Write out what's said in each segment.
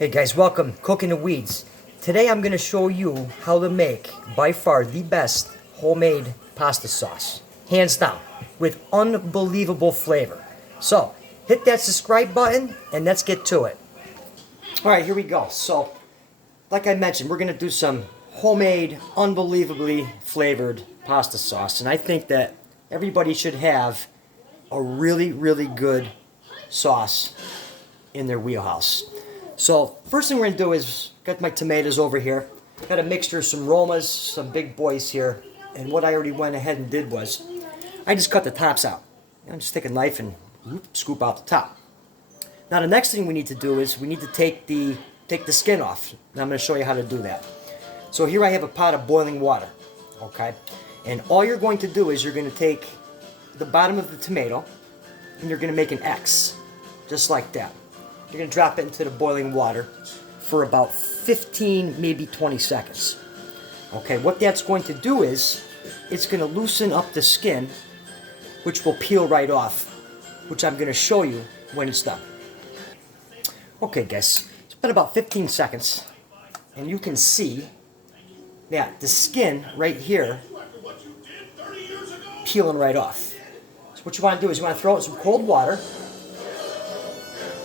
Hey guys, welcome. Cooking the Weeds. Today I'm going to show you how to make, by far, the best homemade pasta sauce. Hands down. With unbelievable flavor. So, hit that subscribe button and let's get to it. Alright, here we go. So, like I mentioned, we're going to do some homemade, unbelievably flavored pasta sauce. And I think that everybody should have a really, really good sauce in their wheelhouse. So first thing we're going to do is, got my tomatoes over here. Got a mixture of some Romas, some big boys here. And what I already went ahead and did was, I just cut the tops out. Just take a knife and scoop out the top. Now the next thing we need to do is, we need to take the skin off. And I'm going to show you how to do that. So here I have a pot of boiling water. Okay? And all you're going to do is, you're going to take the bottom of the tomato, and you're going to make an X. Just like that. You're going to drop it into the boiling water for about 15, maybe 20 seconds. Okay, what that's going to do is, it's going to loosen up the skin, which will peel right off, which I'm going to show you when it's done. Okay guys, it's been about 15 seconds, and you can see that the skin right here peeling right off. So what you want to do is, you want to throw it in some cold water,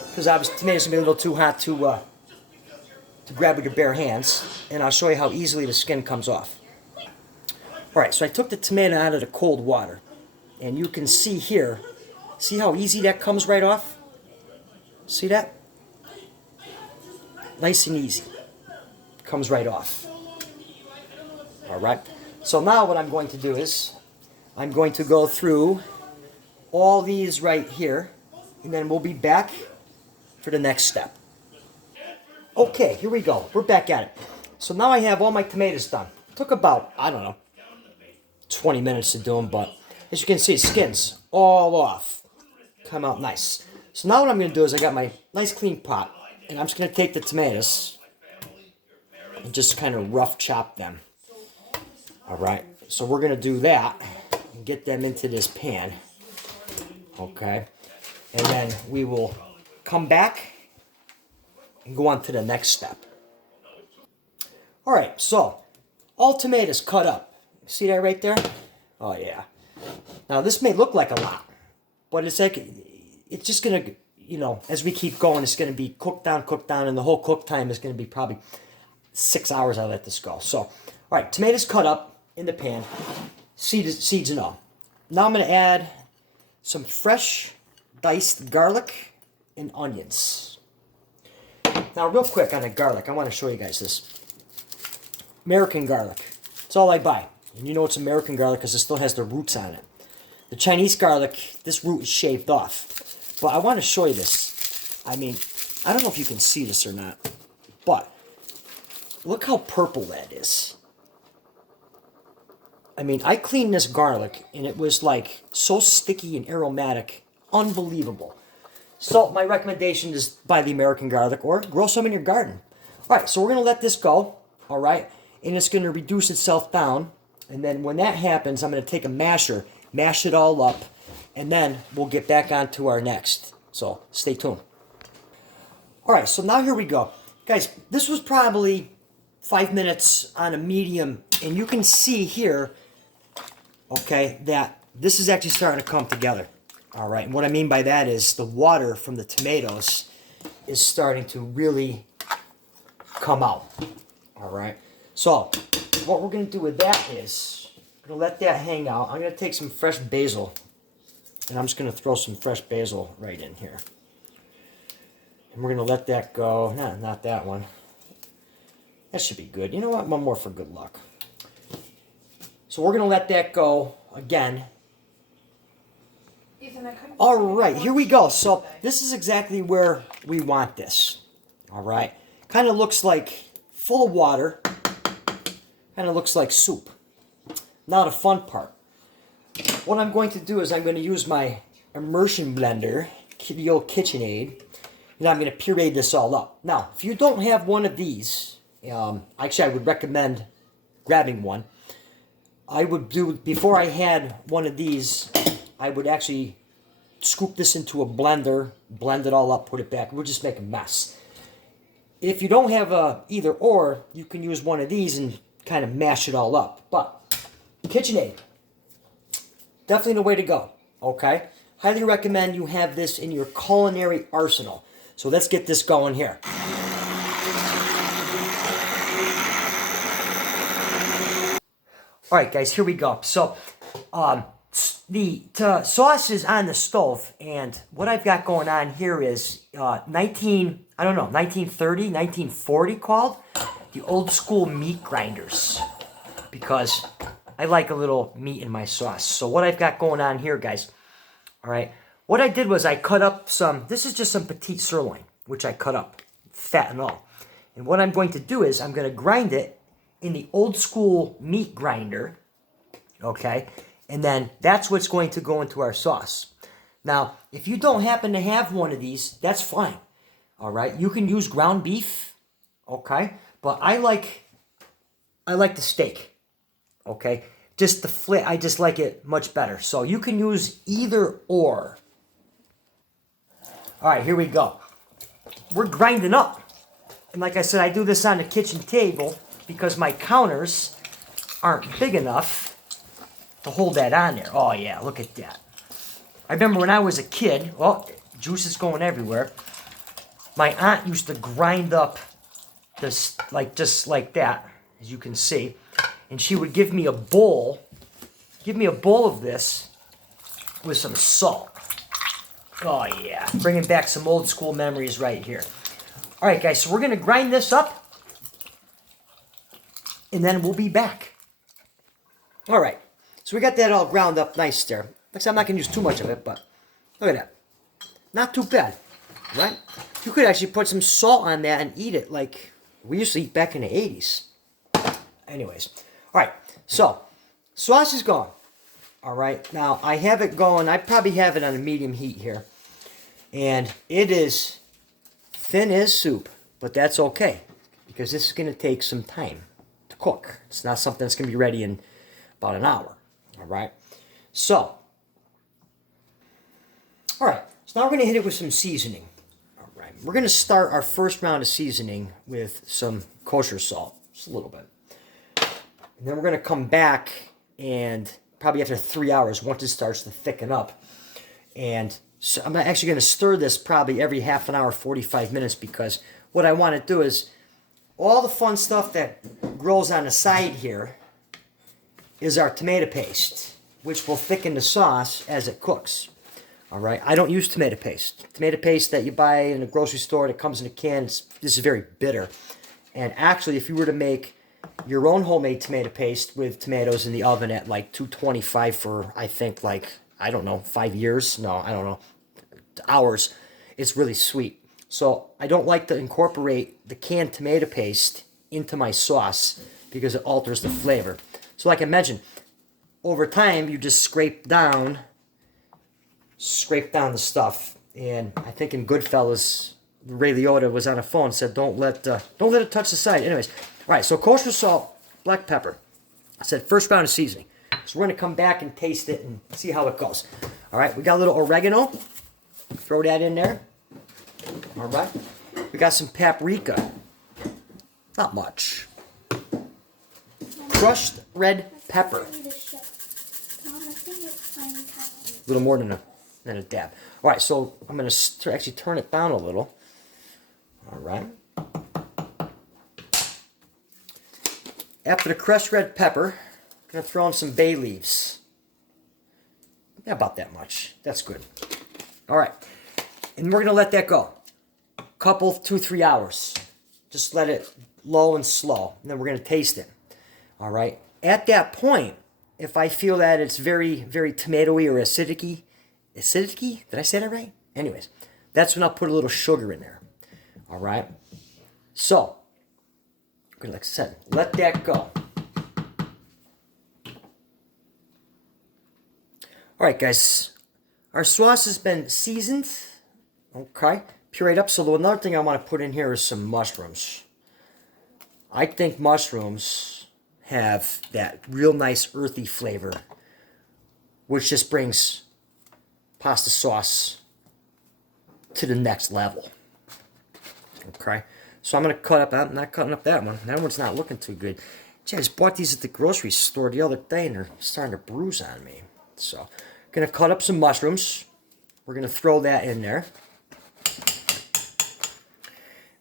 because obviously tomatoes are going to be a little too hot to grab with your bare hands, and I'll show you how easily the skin comes off. Alright, so I took the tomato out of the cold water, and you can see here, see how easy that comes right off? See that? Nice and easy. Comes right off. Alright, so now what I'm going to do is, I'm going to go through all these right here, and then we'll be back for the next step. Okay, here we go. We're back at it. So now I have all my tomatoes done. Took about, I don't know, 20 minutes to do them, but as you can see, skin's all off. Come out nice. So now what I'm going to do is, I got my nice clean pot, and I'm just going to take the tomatoes and just kind of rough chop them. Alright, so we're going to do that and get them into this pan. Okay, and then we will come back and go on to the next step. Alright, so all tomatoes cut up. See that right there? Oh yeah. Now this may look like a lot, but it's like, it's just gonna, you know, as we keep going, it's gonna be cooked down, and the whole cook time is gonna be probably 6 hours. I let this go. So, alright, tomatoes cut up in the pan, seeds and all. Now I'm gonna add some fresh diced garlic and onions. Now real quick on the garlic, I want to show you guys this. American garlic. It's all I buy. And you know it's American garlic because it still has the roots on it. The Chinese garlic, this root is shaved off. But I want to show you this. I mean, I don't know if you can see this or not, but look how purple that is. I mean, I cleaned this garlic and it was like so sticky and aromatic. Unbelievable. So my recommendation is buy the American garlic or grow some in your garden. Alright, so we're going to let this go. Alright, and it's going to reduce itself down. And then when that happens, I'm going to take a masher, mash it all up, and then we'll get back on to our next. So stay tuned. Alright, so now here we go. Guys, this was probably 5 minutes on a medium, and you can see here, okay, that this is actually starting to come together. Alright, and what I mean by that is the water from the tomatoes is starting to really come out. Alright, so what we're going to do with that is, we're going to let that hang out. I'm going to take some fresh basil, and I'm just going to throw some fresh basil right in here. And we're going to let that go. No, not that one. That should be good. You know what? One more for good luck. So we're going to let that go again. Alright, here we go. So this is exactly where we want this. Alright. Kind of looks like full of water. Kind of looks like soup. Now the fun part. What I'm going to do is, I'm going to use my immersion blender, the old KitchenAid, and I'm going to puree this all up. Now, if you don't have one of these, actually I would recommend grabbing one. I would do, before I had one of these, I would actually scoop this into a blender, blend it all up, put it back. We'll just make a mess. If you don't have a either or, you can use one of these and kind of mash it all up. But KitchenAid, definitely the way to go, okay? Highly recommend you have this in your culinary arsenal. So let's get this going here. All right, guys, here we go. So the sauce is on the stove, and what I've got going on here is 1930, 1940 called the old school meat grinders, because I like a little meat in my sauce. So what I've got going on here, guys, all right, what I did was I cut up some, this is just some petite sirloin, which I cut up, fat and all. And what I'm going to do is I'm going to grind it in the old school meat grinder, okay? And then that's what's going to go into our sauce. Now, if you don't happen to have one of these, that's fine, all right? You can use ground beef, okay? But I like the steak, okay? Just the flit, I just like it much better. So you can use either or. All right, here we go. We're grinding up. And like I said, I do this on the kitchen table because my counters aren't big enough to hold that on there. Oh yeah, look at that. I remember when I was a kid, oh, juice is going everywhere. My aunt used to grind up this, like just like that, as you can see. And she would give me a bowl of this with some salt. Oh yeah, bringing back some old school memories right here. All right, guys, so we're gonna grind this up, and then we'll be back. All right, so we got that all ground up nice there. Like I said, I'm not gonna use too much of it, but look at that. Not too bad, right? You could actually put some salt on that and eat it like we used to eat back in the 80s. Anyways, all right, so sauce is gone. All right, now I have it going, I probably have it on a medium heat here. And it is thin as soup, but that's okay, because this is going to take some time to cook. It's not something that's going to be ready in about an hour. All right, so now we're going to hit it with some seasoning. All right, we're going to start our first round of seasoning with some kosher salt, just a little bit. And then we're going to come back and probably after 3 hours, once it starts to thicken up. And so I'm actually going to stir this probably every half an hour, 45 minutes, because what I want to do is all the fun stuff that grows on the side here is our tomato paste, which will thicken the sauce as it cooks. All right, I don't use tomato paste. Tomato paste that you buy in a grocery store that comes in a can, this is very bitter. And actually, if you were to make your own homemade tomato paste with tomatoes in the oven at like 225 for, I think, like, I don't know, 5 years? No, I don't know, hours. It's really sweet. So I don't like to incorporate the canned tomato paste into my sauce because it alters the flavor. So like I mentioned, over time, you just scrape down the stuff. And I think in Goodfellas, Ray Liotta was on a phone and said, don't let it touch the side. Anyways, all right, so kosher salt, black pepper. I said first round of seasoning. So we're going to come back and taste it and see how it goes. All right, we got a little oregano. Throw that in there. All right. We got some paprika. Not much. Crushed red pepper. A little more than a dab. All right, so I'm going to actually turn it down a little. All right. After the crushed red pepper, I'm going to throw in some bay leaves. Yeah, about that much. That's good. All right. And we're going to let that go. Couple, 2-3 hours. Just let it low and slow. And then we're going to taste it. All right. At that point, if I feel that it's very, very tomatoey or acidic-y, did I say that right? Anyways, that's when I'll put a little sugar in there. All right. So, like I said, let that go. All right, guys. Our sauce has been seasoned. Okay. Pureed up. So another thing I want to put in here is some mushrooms. I think mushrooms have that real nice earthy flavor, which just brings pasta sauce to the next level. Okay. So I'm going to cut up, I'm not cutting up that one. That one's not looking too good. Gee, I just bought these at the grocery store the other day, and they're starting to bruise on me. So, going to cut up some mushrooms. We're going to throw that in there.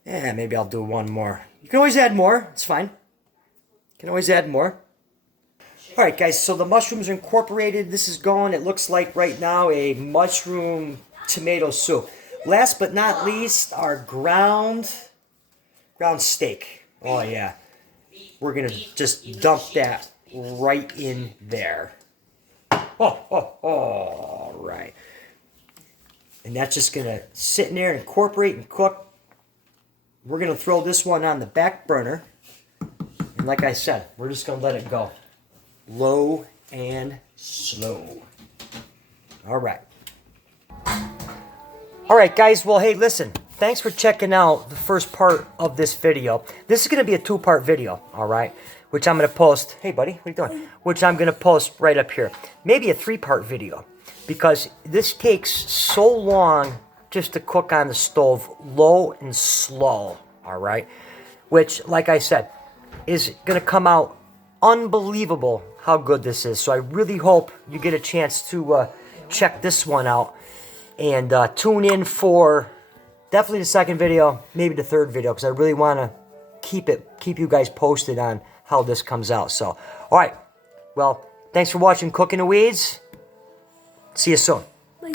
Yeah, maybe I'll do one more. You can always add more. It's fine. You can always add more. All right, guys, so the mushrooms are incorporated. This is going, it looks like right now, a mushroom tomato soup. Last but not least, our ground steak. Oh, yeah. We're going to just dump that right in there. All right. And that's just going to sit in there and incorporate and cook. We're going to throw this one on the back burner. And like I said, we're just going to let it go. Low and slow. All right. All right, guys. Well, hey, listen. Thanks for checking out the first part of this video. This is going to be a two-part video, all right? Which I'm going to post. Hey, buddy, what are you doing? Which I'm going to post right up here. Maybe a three-part video. Because this takes so long just to cook on the stove, low and slow, all right? Which, like I said, is going to come out unbelievable how good this is. So I really hope you get a chance to check this one out. And tune in for definitely the second video, maybe the third video, because I really want to keep you guys posted on how this comes out. So, all right. Well, thanks for watching Cooking the Weeds. See you soon. Bye.